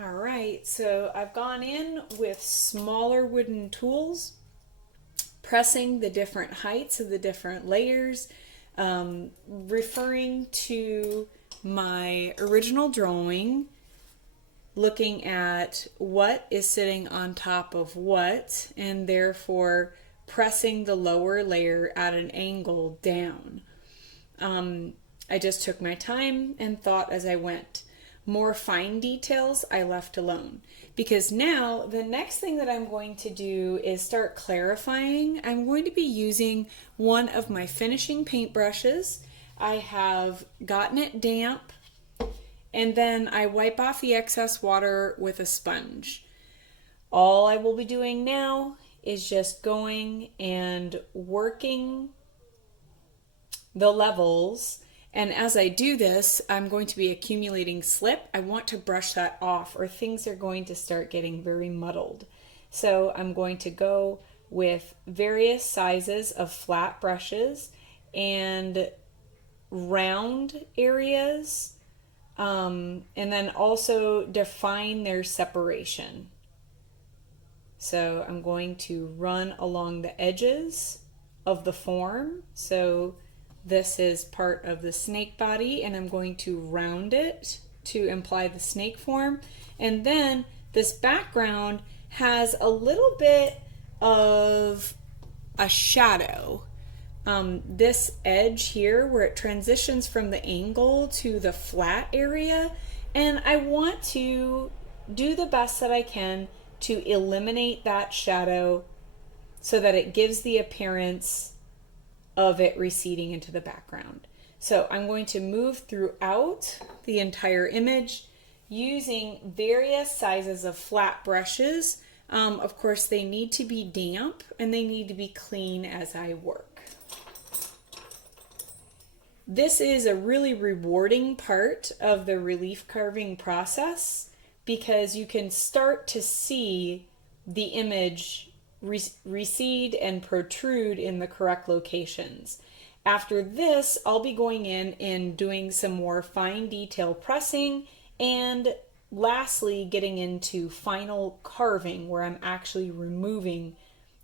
All right, so I've gone in with smaller wooden tools, pressing the different heights of the different layers, referring to my original drawing, looking at what is sitting on top of what, and therefore pressing the lower layer at an angle down. I just took my time and thought as I went. More fine details I left alone because now the next thing that I'm going to do is start clarifying. I'm going to be using one of my finishing paintbrushes. I have gotten it damp and then I wipe off the excess water with a sponge. All I will be doing now is just going and working the levels. And as I do this, I'm going to be accumulating slip. I want to brush that off or things are going to start getting very muddled. So I'm going to go with various sizes of flat brushes and round areas, and then also define their separation. So I'm going to run along the edges of the form. So this is part of the snake body and I'm going to round it to imply the snake form. And then this background has a little bit of a shadow. This edge here where it transitions from the angle to the flat area, and I want to do the best that I can to eliminate that shadow so that it gives the appearance of it receding into the background. So I'm going to move throughout the entire image using various sizes of flat brushes. Of course, they need to be damp and they need to be clean as I work. This is a really rewarding part of the relief carving process because you can start to see the image recede and protrude in the correct locations. After this, I'll be going in and doing some more fine detail pressing and lastly getting into final carving where I'm actually removing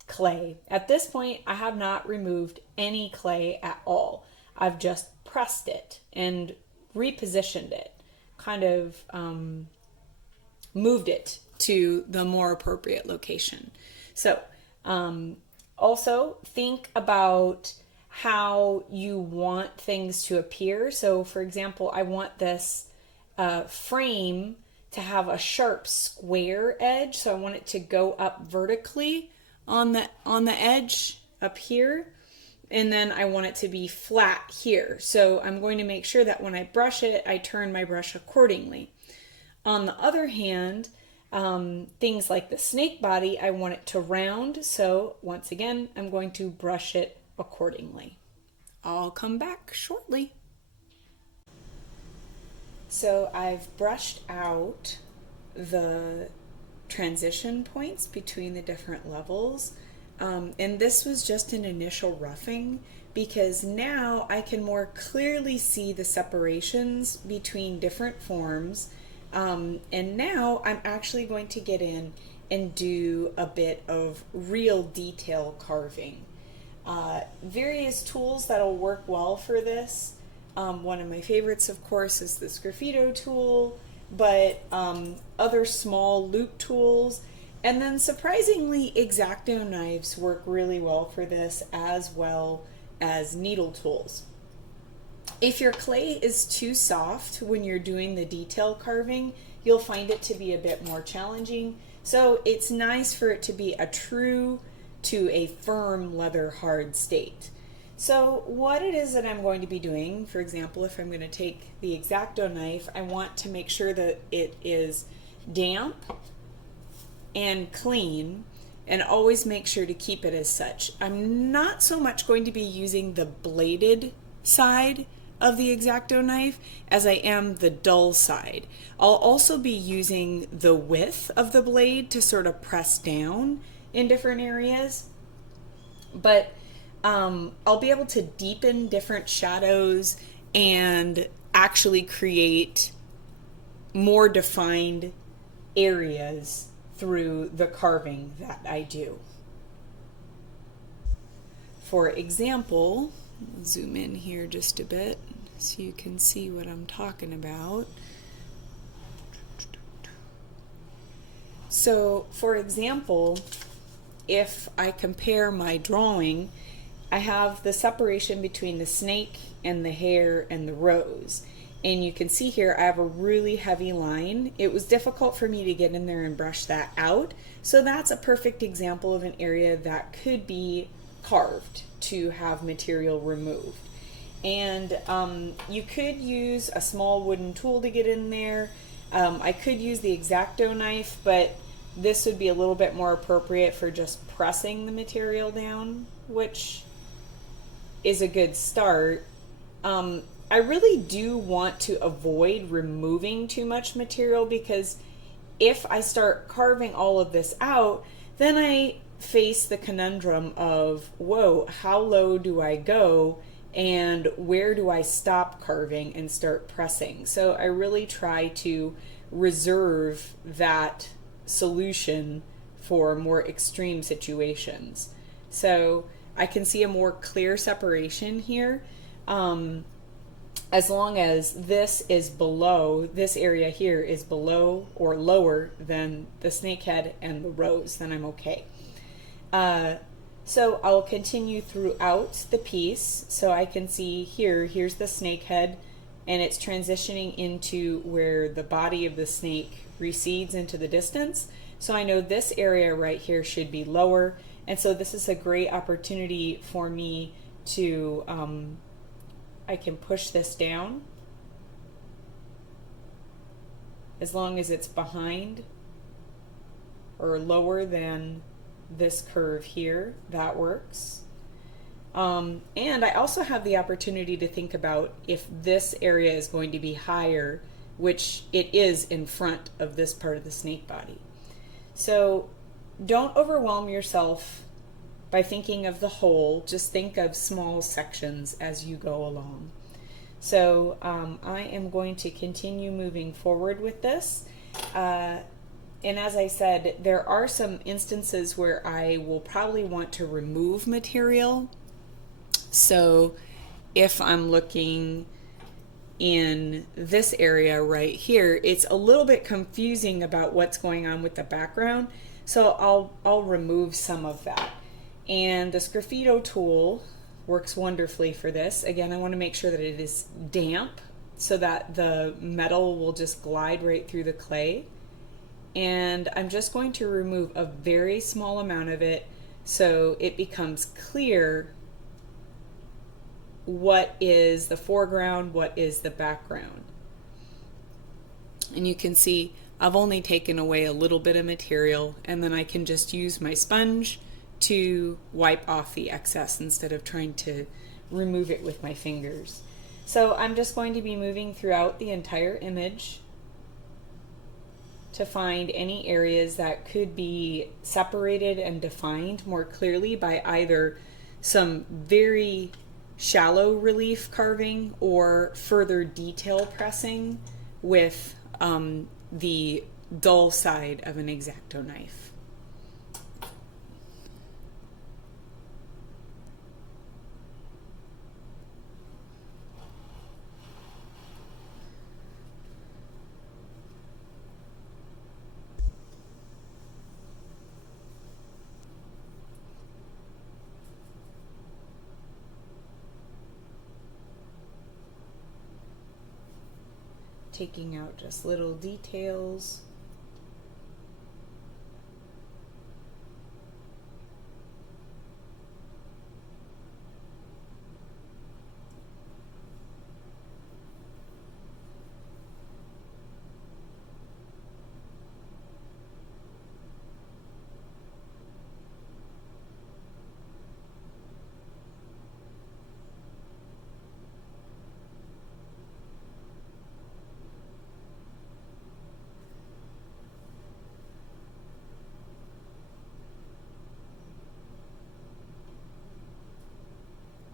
clay. At this point, I have not removed any clay at all. I've just pressed it and repositioned it, kind of moved it to the more appropriate location. So also think about how you want things to appear. So for example, I want this frame to have a sharp square edge. So I want it to go up vertically on the edge up here. And then I want it to be flat here. So I'm going to make sure that when I brush it, I turn my brush accordingly. On the other hand, things like the snake body, I want it to round. So once again, I'm going to brush it accordingly. I'll come back shortly. So I've brushed out the transition points between the different levels. And this was just an initial roughing because now I can more clearly see the separations between different forms. And now I'm actually going to get in and do a bit of real detail carving. Various tools that'll work well for this. One of my favorites, of course, is the Sgraffito tool, but other small loop tools. And then surprisingly, X-Acto knives work really well for this, as well as needle tools. If your clay is too soft when you're doing the detail carving, you'll find it to be a bit more challenging. So it's nice for it to be a true to a firm leather hard state. So what it is that I'm going to be doing, for example, if I'm going to take the X-Acto knife, I want to make sure that it is damp and clean, and always make sure to keep it as such. I'm not so much going to be using the bladed side of the X-Acto knife as I am the dull side. I'll also be using the width of the blade to sort of press down in different areas, but I'll be able to deepen different shadows and actually create more defined areas through the carving that I do. For example, zoom in here just a bit so you can see what I'm talking about. So, for example, if I compare my drawing, I have the separation between the snake and the hare and the rose. And you can see here I have a really heavy line. It was difficult for me to get in there and brush that out. So that's a perfect example of an area that could be carved to have material removed. And you could use a small wooden tool to get in there. I could use the X-Acto knife, but this would be a little bit more appropriate for just pressing the material down, which is a good start. I really do want to avoid removing too much material, because if I start carving all of this out, then I face the conundrum of, whoa, how low do I go and where do I stop carving and start pressing? So I really try to reserve that solution for more extreme situations. So I can see a more clear separation here. As long as this is below, this area here is below or lower than the snakehead and the rose, then I'm okay. So I'll continue throughout the piece. So I can see here's the snakehead, and it's transitioning into where the body of the snake recedes into the distance. So I know this area right here should be lower. And so this is a great opportunity for me to, I can push this down as long as it's behind or lower than this curve here. That works. And I also have the opportunity to think about if this area is going to be higher, which it is in front of this part of the snake body. So don't overwhelm yourself by thinking of the whole. Just think of small sections as you go along. So I am going to continue moving forward with this. And as I said, there are some instances where I will probably want to remove material. So if I'm looking in this area right here, it's a little bit confusing about what's going on with the background. So I'll remove some of that. And the Sgraffito tool works wonderfully for this. Again, I want to make sure that it is damp so that the metal will just glide right through the clay. And I'm just going to remove a very small amount of it so it becomes clear what is the foreground, what is the background. And you can see I've only taken away a little bit of material, and then I can just use my sponge to wipe off the excess instead of trying to remove it with my fingers. So I'm just going to be moving throughout the entire image to find any areas that could be separated and defined more clearly by either some very shallow relief carving or further detail pressing with the dull side of an X-Acto knife. Taking out just little details.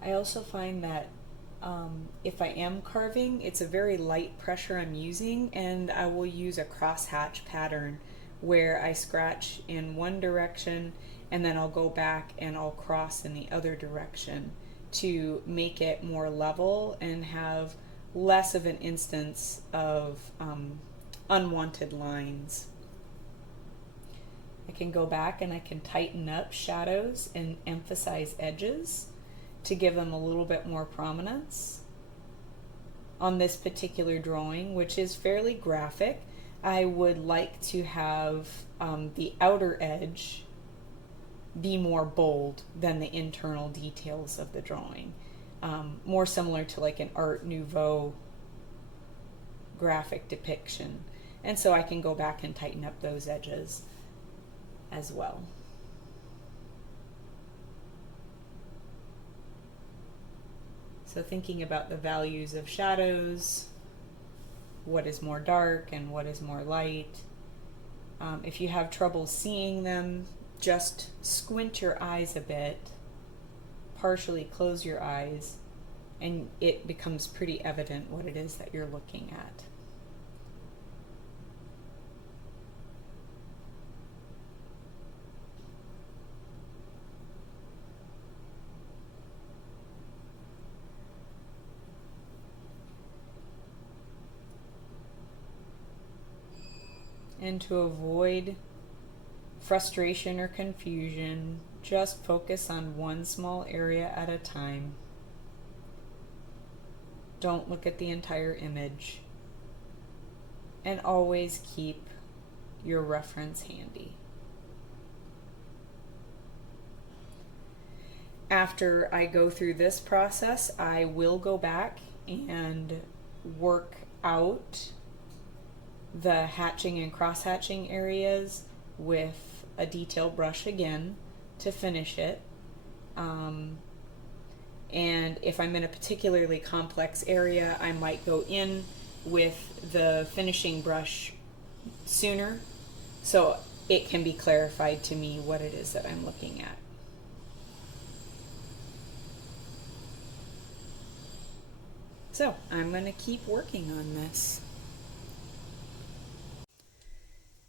I also find that If I am carving, it's a very light pressure I'm using, and I will use a crosshatch pattern where I scratch in one direction and then I'll go back and I'll cross in the other direction to make it more level and have less of an instance of unwanted lines. I can go back and I can tighten up shadows and emphasize edges to give them a little bit more prominence. On this particular drawing, which is fairly graphic, I would like to have the outer edge be more bold than the internal details of the drawing. More similar to like an Art Nouveau graphic depiction. And so I can go back and tighten up those edges as well. So thinking about the values of shadows, what is more dark and what is more light. If you have trouble seeing them, just squint your eyes a bit, partially close your eyes, and it becomes pretty evident what it is that you're looking at. And to avoid frustration or confusion, just focus on one small area at a time. Don't look at the entire image. And always keep your reference handy. After I go through this process, I will go back and work out the hatching and cross-hatching areas with a detail brush again to finish it. And if I'm in a particularly complex area, I might go in with the finishing brush sooner so it can be clarified to me what it is that I'm looking at. So I'm going to keep working on this.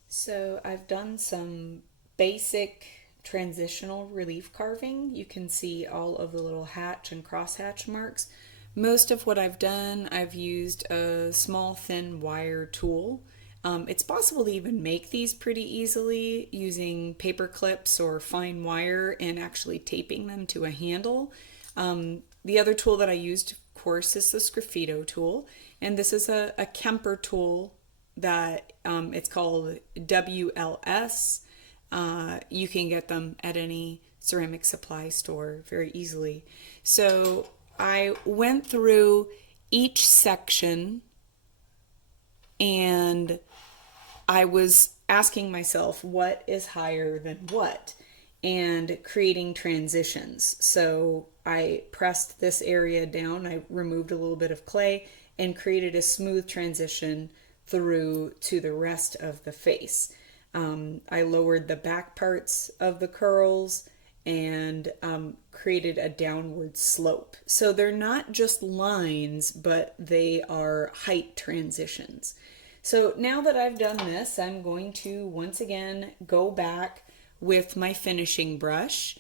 So I've done some basic transitional relief carving. You can see all of the little hatch and crosshatch marks. Most of what I've done, I've used a small thin wire tool. It's possible to even make these pretty easily using paper clips or fine wire and actually taping them to a handle. The other tool that I used, of course, is the Sgraffito tool, and this is a Kemper tool that it's called WLS. You can get them at any ceramic supply store very easily. So I went through each section and I was asking myself what is higher than what and creating transitions. So I pressed this area down, I removed a little bit of clay and created a smooth transition through to the rest of the face. I lowered the back parts of the curls and created a downward slope. So they're not just lines, but they are height transitions. So now that I've done this, I'm going to once again go back with my finishing brush,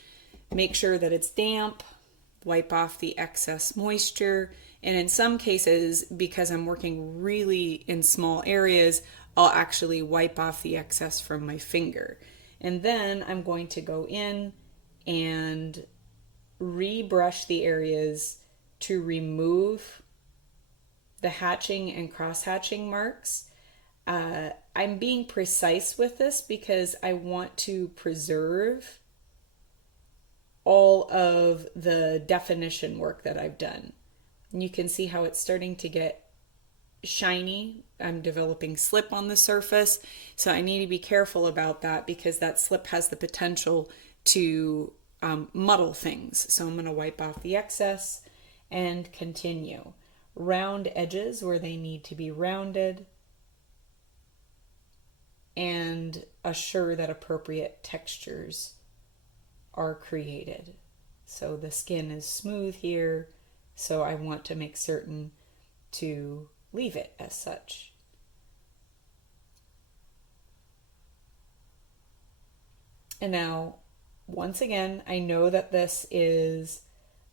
make sure that it's damp, wipe off the excess moisture, and in some cases, because I'm working really in small areas, I'll actually wipe off the excess from my finger. And then I'm going to go in and rebrush the areas to remove the hatching and cross-hatching marks. I'm being precise with this because I want to preserve all of the definition work that I've done. And you can see how it's starting to get shiny. I'm developing slip on the surface, so I need to be careful about that because that slip has the potential to muddle things. So I'm going to wipe off the excess and continue. Round edges where they need to be rounded and assure that appropriate textures are created. So the skin is smooth here, So I want to make certain to leave it as such. And now, once again, I know that this is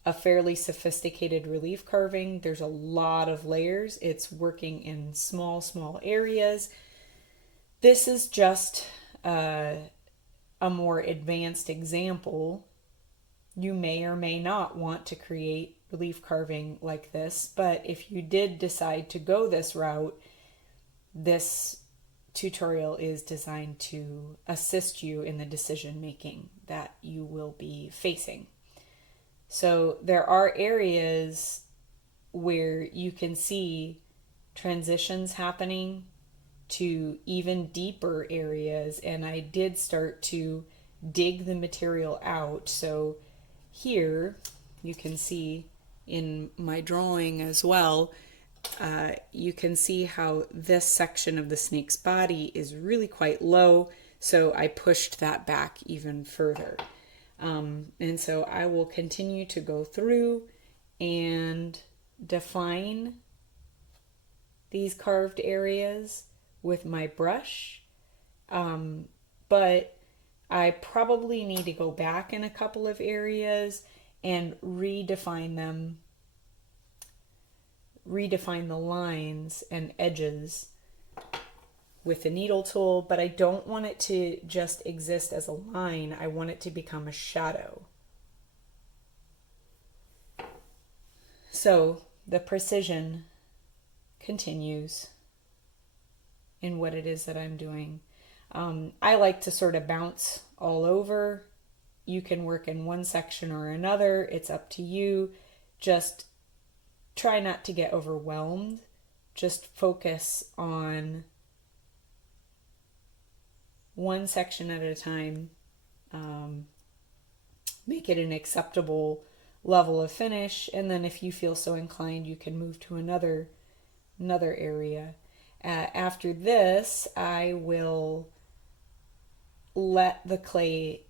a fairly sophisticated relief carving. There's a lot of layers. It's working in small areas. This is just a more advanced example. You may or may not want to create relief carving like this, but if you did decide to go this route, this tutorial is designed to assist you in the decision making that you will be facing. So there are areas where you can see transitions happening to even deeper areas, and I did start to dig the material out. So here you can see in my drawing as well, you can see how this section of the snake's body is really quite low, so I pushed that back even further. And so I will continue to go through and define these carved areas with my brush, but I probably need to go back in a couple of areas and redefine them, redefine the lines and edges with the needle tool, but I don't want it to just exist as a line. I want it to become a shadow. So the precision continues in what it is that I'm doing. I like to sort of bounce all over. You can work in one section or another. It's up to you. Just try not to get overwhelmed. Just focus on one section at a time. Make it an acceptable level of finish, and then if you feel so inclined, you can move to another area. After this, I will let the clay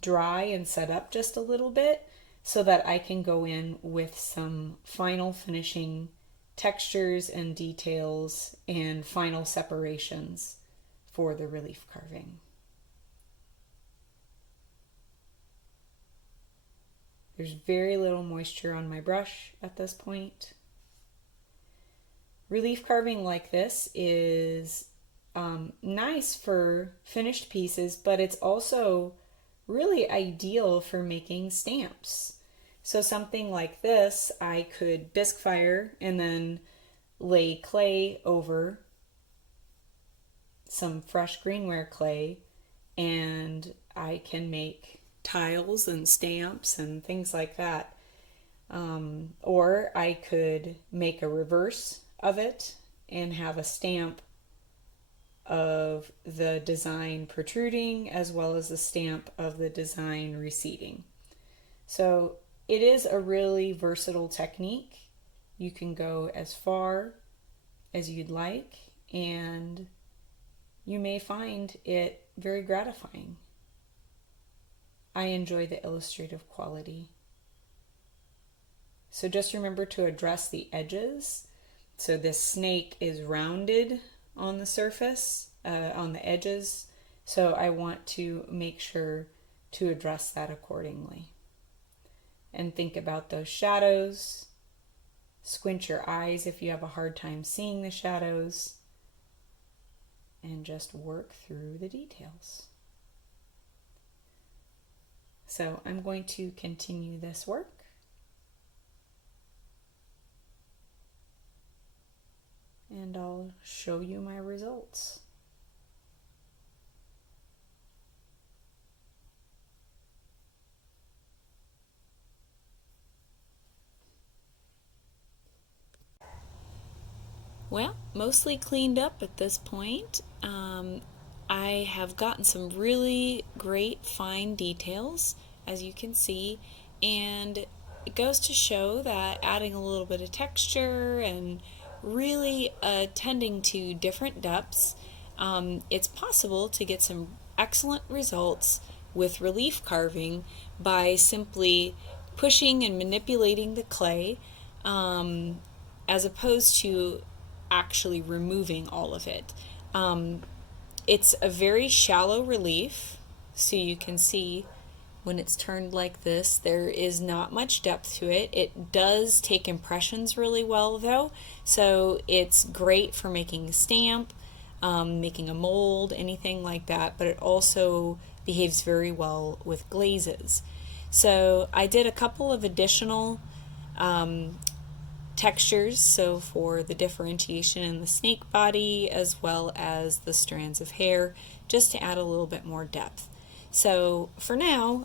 dry and set up just a little bit so that I can go in with some final finishing textures and details and final separations for the relief carving. There's very little moisture on my brush at this point. Relief carving like this is nice for finished pieces, but it's also really ideal for making stamps. So something like this, I could bisque fire and then lay clay over some fresh greenware clay, and I can make tiles and stamps and things like that. Or I could make a reverse of it and have a stamp of the design protruding as well as the stamp of the design receding. So it is a really versatile technique. You can go as far as you'd like, and you may find it very gratifying. I enjoy the illustrative quality. So just remember to address the edges. So this snake is rounded on the surface, on the edges. So I want to make sure to address that accordingly. And think about those shadows. Squint your eyes if you have a hard time seeing the shadows. And just work through the details. So I'm going to continue this work. And I'll show you my results. Well, mostly cleaned up at this point. I have gotten some really great fine details, as you can see, and it goes to show that adding a little bit of texture and really tending to different depths, it's possible to get some excellent results with relief carving by simply pushing and manipulating the clay, as opposed to actually removing all of it. It's a very shallow relief, so you can see when it's turned like this, there is not much depth to it. It does take impressions really well though, so it's great for making a stamp, making a mold, anything like that, but it also behaves very well with glazes. So I did a couple of additional textures, so for the differentiation in the snake body as well as the strands of hair, just to add a little bit more depth. So for now,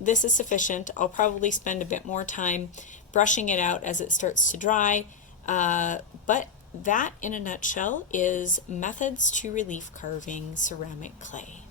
this is sufficient. I'll probably spend a bit more time brushing it out as it starts to dry, but that in a nutshell is methods to relief carving ceramic clay.